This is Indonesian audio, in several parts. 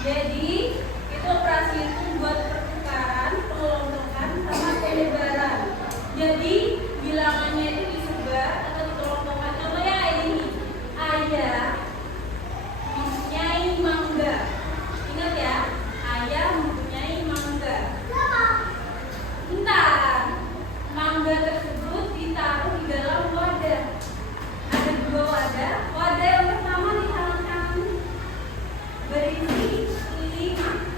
Jadi itu operasi itu buat pertukaran, pengelompokan, sama penyebaran. Jadi bilangannya itu disebar atau dikelompokkan. Contohnya ini, ayah mempunyai mangga. Ingat ya, ayah mempunyai mangga. Bentar, mangga tersebut ditaruh di dalam wadah. Ada dua wadah. Wadah yang pertama di tangan kanan berisi 5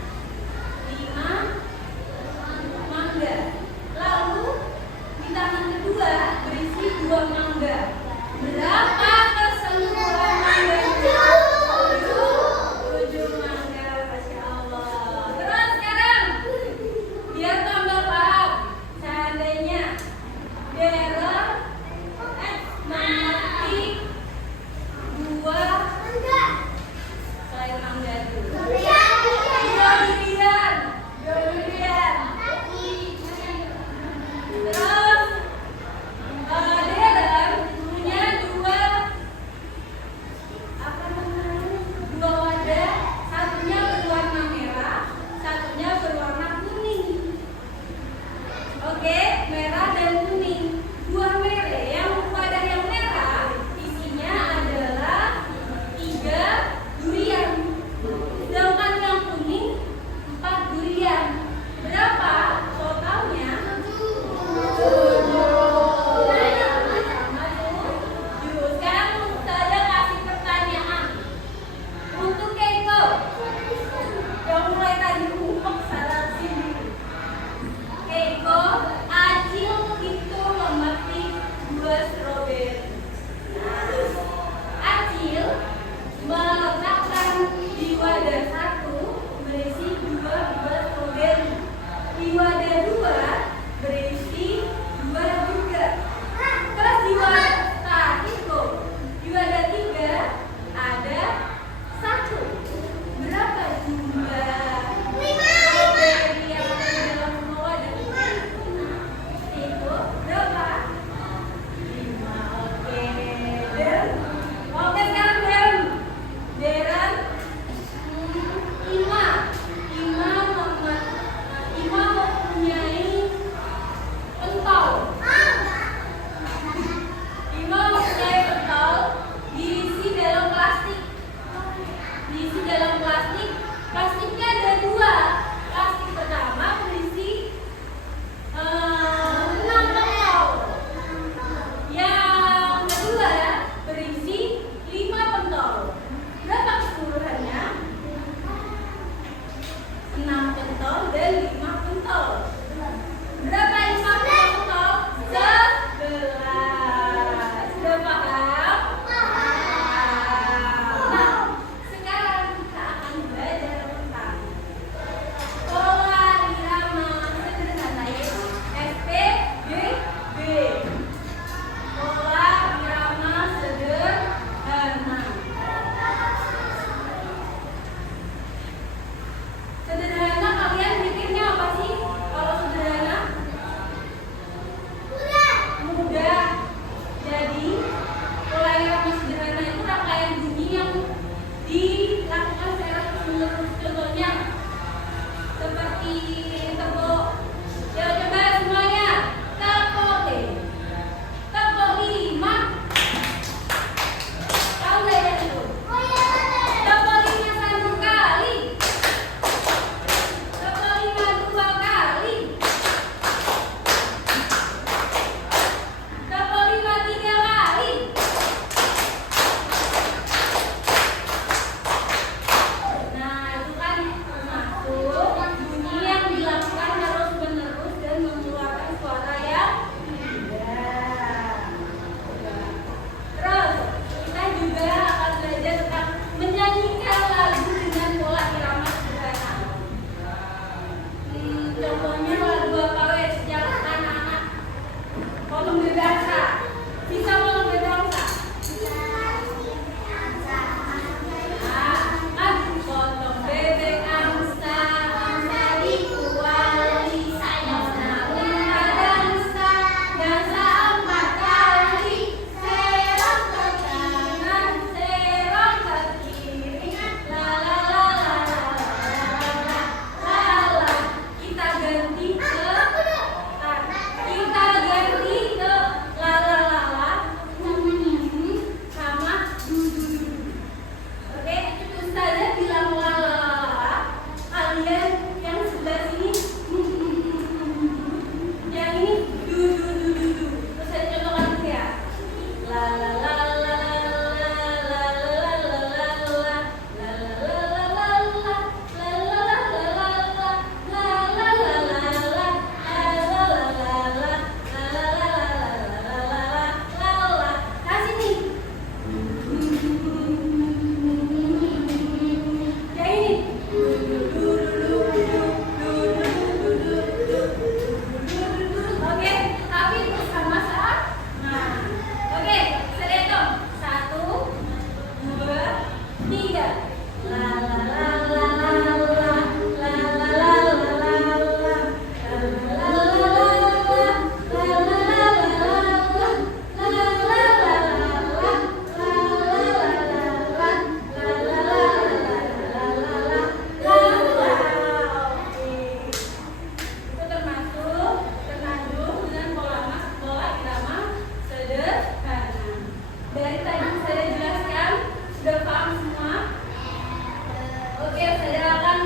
Oke, saya akan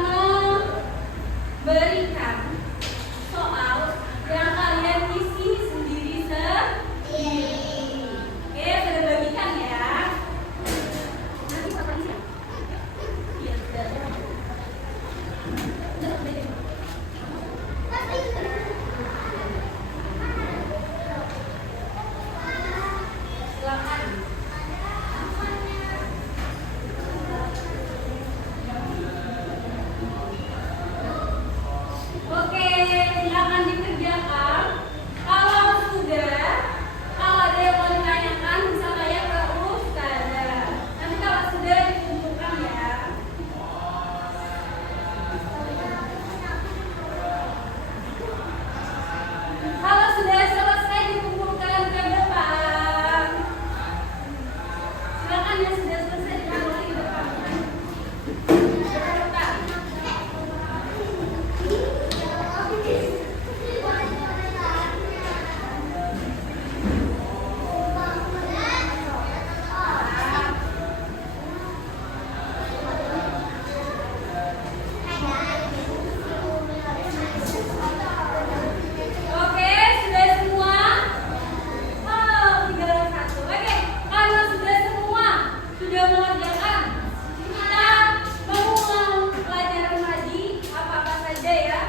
memberikan soal yang kalian isi sendiri sendiri. Oke, sudah bagikan ya. Nanti apa isi? Iya, sudah. Silakan. Oke, silakan dikerjakan. Kalau sudah, kalau ada yang mau ditanyakan bisa tanya ke Ustazah. Nanti kalau sudah dikumpulkan ya. Kalau sudah selesai dikumpulkan ke depan. Silakan yang sudah selesai dikumpulkan ke depan. Cepetan. Oke, sudah semua? Oh, tinggal satu. Oke, kalau sudah semua sudah mengerjakan, kita mengulang pelajaran tadi apa-apa saja ya.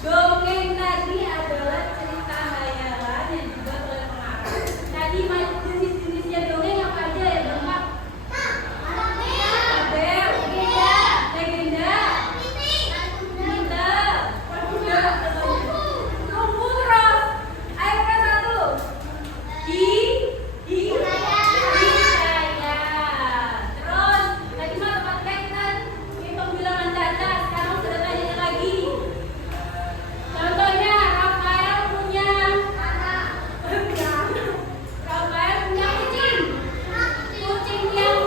Dongeng tadi adalah cerita hayalan yang dibuat oleh pengarang. Tadi jenis-jenisnya dongeng apa aja ya, Bapak? Fabel, legenda, mita, Kumpuros. Ayo ke satu. Hidayah. Terus tadi mah tempat kan hitung bilangan caca. Sekarang sudah tanya lagi. Contohnya Rafael punya kucing. Kucing yang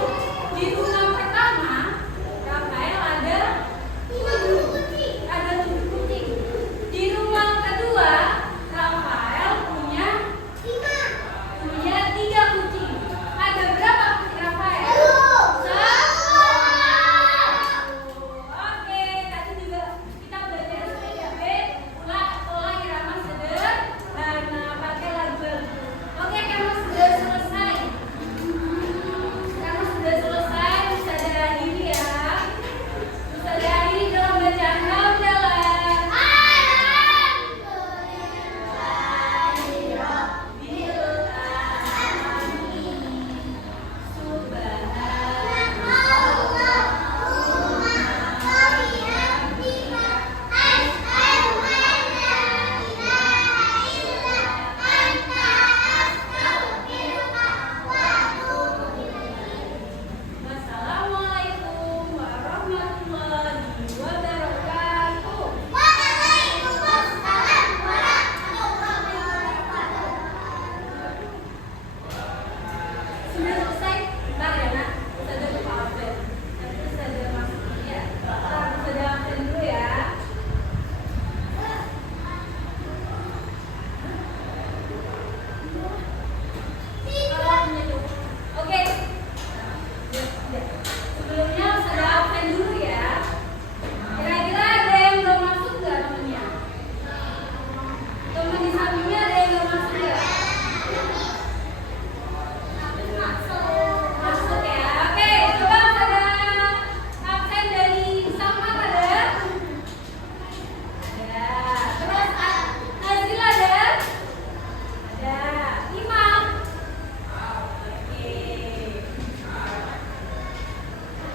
di rumah pertama Rafael ada 7 kucing. Di rumah kedua Rafael punya 3 kucing. Ada berapa kucing Rafael? 1. Oke, tadi juga kita belajar SPKB, pola irama sederhana, pakai lagu-lagu. Oke, karena sudah selesai. Bisa diakhiri ya. Bisa diakhiri dalam bacaan hamdalah. Wassalamualaikum warahmatullahi wabarakatuh. Sudah selesai? Bentar ya nak, Ustazah lupa absen. Nanti Ustazah masuk ya. Ustazah absen dulu ya. Oke. Sebelumnya Ustazah absen dulu ya. Kira-kira ada yang belum masuk nggak temennya? Temen di sampingnya ada yang belum masuk nggak? Masuk ya. Oke, coba ada absen dari Samad ada? Ada. Terus Nazila ada? Ada. Imam? Oke.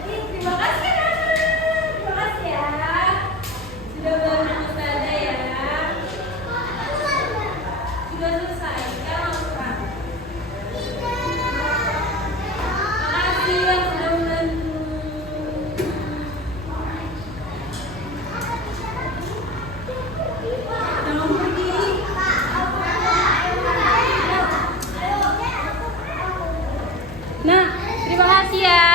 Terima kasih Nana. Terima kasih ya. Sudah bantu Ustazah ya. Sudah selesai. Sekarang langsung pulang. Makasih yang sudah membantu. Jangan pergi. Nah, terima kasih ya.